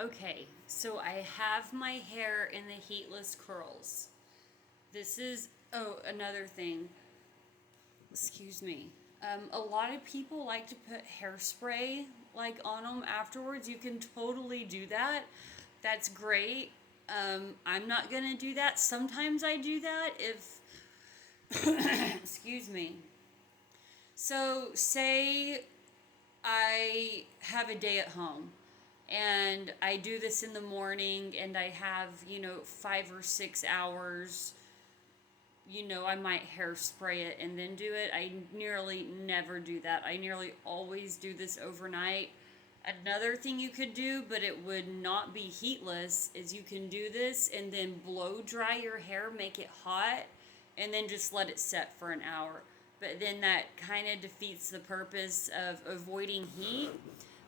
Okay, so I have my hair in the heatless curls. This is, oh, another thing. Excuse me. A lot of people like to put hairspray like on them afterwards. You can totally do that. That's great. I'm not gonna do that. Sometimes I do that if, excuse me. So, say I have a day at home and I do this in the morning and I have, 5 or 6 hours. I might hairspray it and then do it. I nearly never do that. I nearly always do this overnight. Another thing you could do, but it would not be heatless, is you can do this and then blow dry your hair, make it hot, and then just let it set for an hour. But then that kind of defeats the purpose of avoiding heat.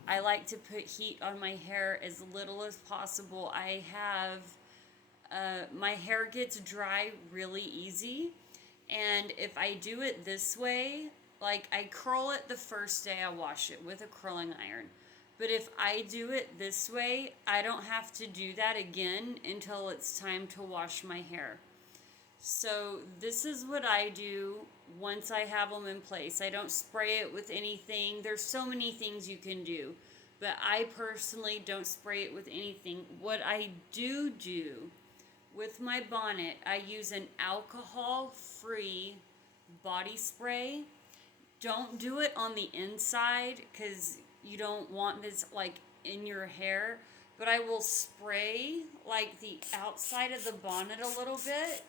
I like to put heat on my hair as little as possible. My hair gets dry really easy, and if I do it this way, like I curl it the first day I wash it with a curling iron. But if I do it this way, I don't have to do that again until it's time to wash my hair. So this is what I do once I have them in place. I don't spray it with anything. There's so many things you can do, but I personally don't spray it with anything. What I do with my bonnet, I use an alcohol-free body spray. Don't do it on the inside because you don't want this like in your hair. But I will spray like the outside of the bonnet a little bit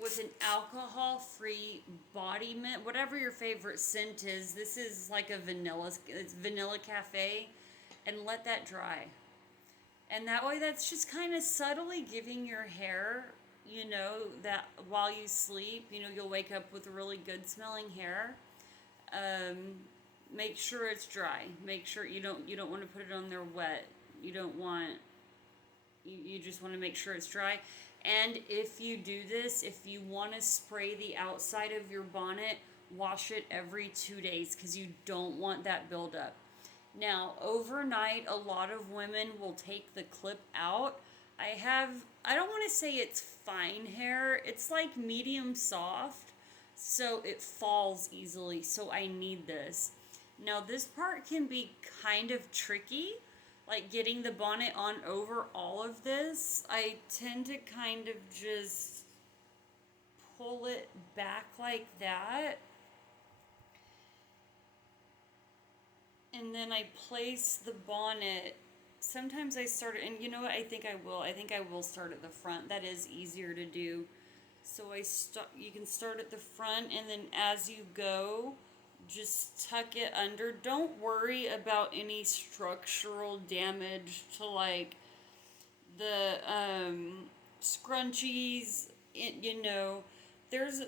with an alcohol-free body mint, whatever your favorite scent is. This is like it's vanilla cafe, and let that dry. And that way, that's just kind of subtly giving your hair, that while you sleep, you'll wake up with really good smelling hair. Um, Make sure it's dry. Make sure you don't want to put it on there wet. You don't want you just want to make sure it's dry. And if you do this, if you want to spray the outside of your bonnet, wash it every 2 days because you don't want that buildup. Now, overnight, a lot of women will take the clip out. I don't want to say it's fine hair, it's like medium soft, so it falls easily, so I need this. Now, this part can be kind of tricky, like getting the bonnet on over all of this. I tend to kind of just pull it back like that. And then I place the bonnet. Sometimes I start it, and you know what? I think I will. I think I will start at the front. That is easier to do. So you can start at the front, and then as you go, just tuck it under. Don't worry about any structural damage to like the scrunchies. There's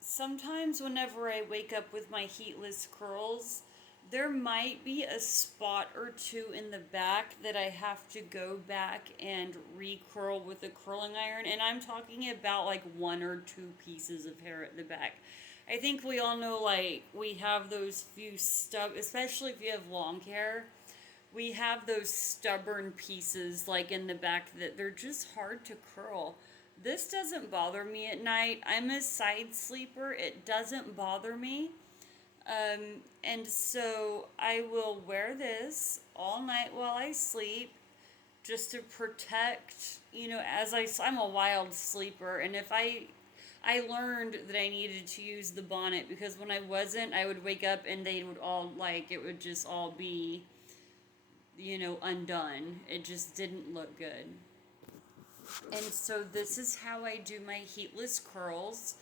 sometimes whenever I wake up with my heatless curls, there might be a spot or two in the back that I have to go back and recurl with a curling iron. And I'm talking about like 1 or 2 pieces of hair at the back. I think we all know, like, we have those few especially if you have long hair, we have those stubborn pieces like in the back that they're just hard to curl. This doesn't bother me at night. I'm a side sleeper. It doesn't bother me. And so I will wear this all night while I sleep just to protect, I'm a wild sleeper. And if I learned that I needed to use the bonnet because when I wasn't, I would wake up and they would all, it would just all be, undone. It just didn't look good. And so this is how I do my heatless curls.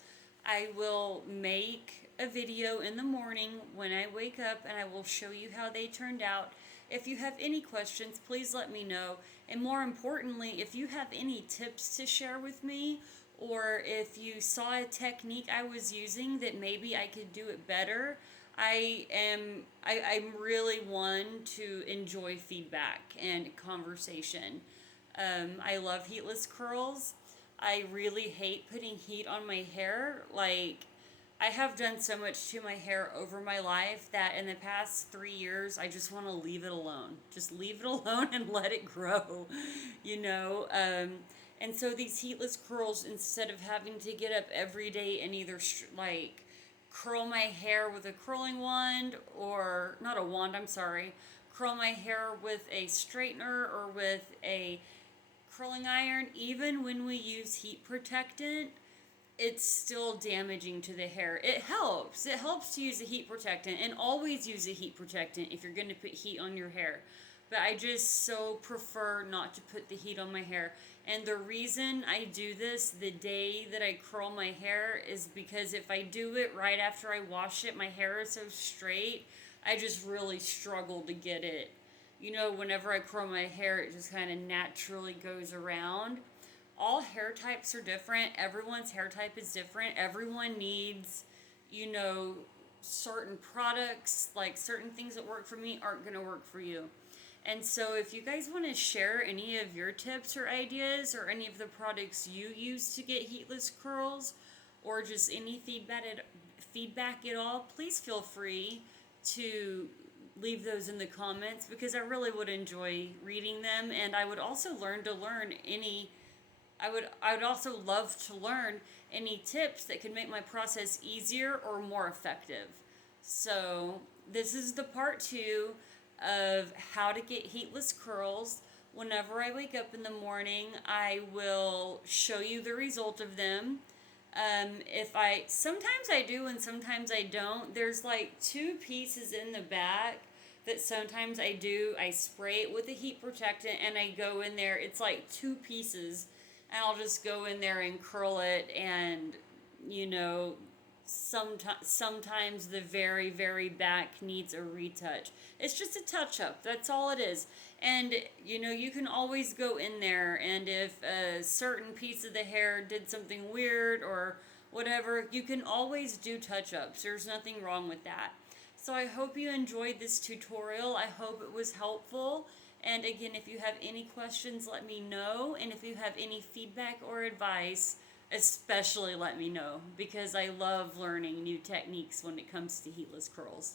I will make a video in the morning when I wake up and I will show you how they turned out. If you have any questions, please let me know. And more importantly, if you have any tips to share with me, or if you saw a technique I was using that maybe I could do it better, I'm really one to enjoy feedback and conversation. I love heatless curls. I really hate putting heat on my hair. Like, I have done so much to my hair over my life that in the past 3 years, I just want to leave it alone. Just leave it alone and let it grow, you know? And so these heatless curls, instead of having to get up every day and either like curl my hair with a curling wand, or not a wand, I'm sorry, curl my hair with a straightener or with a curling iron, even when we use heat protectant, it's still damaging to the hair. It helps. It helps to use a heat protectant, and always use a heat protectant if you're going to put heat on your hair. But I just so prefer not to put the heat on my hair. And the reason I do this the day that I curl my hair is because if I do it right after I wash it, my hair is so straight, I just really struggle to get it. You know, whenever I curl my hair, it just kind of naturally goes around. All hair types are different. Everyone's hair type is different. Everyone needs, you know, certain products. Like certain things that work for me aren't going to work for you. And so if you guys want to share any of your tips or ideas, or any of the products you use to get heatless curls, or just any feedback at all, please feel free to leave those in the comments, because I really would enjoy reading them. And I would also I would also love to learn any tips that could make my process easier or more effective. So this is the part 2 of how to get heatless curls. Whenever I wake up in the morning, I will show you the result of them. Sometimes I do and sometimes I don't. There's like 2 pieces in the back that sometimes I do. I spray it with a heat protectant and I go in there. It's like 2 pieces, and I'll just go in there and curl it. And you know, sometimes the very, very back needs a retouch. It's just a touch up. That's all it is. And you know, you can always go in there, and if a certain piece of the hair did something weird or whatever, you can always do touch ups. There's nothing wrong with that. So I hope you enjoyed this tutorial. I hope it was helpful. And again, if you have any questions, let me know. And if you have any feedback or advice, especially let me know, because I love learning new techniques when it comes to heatless curls.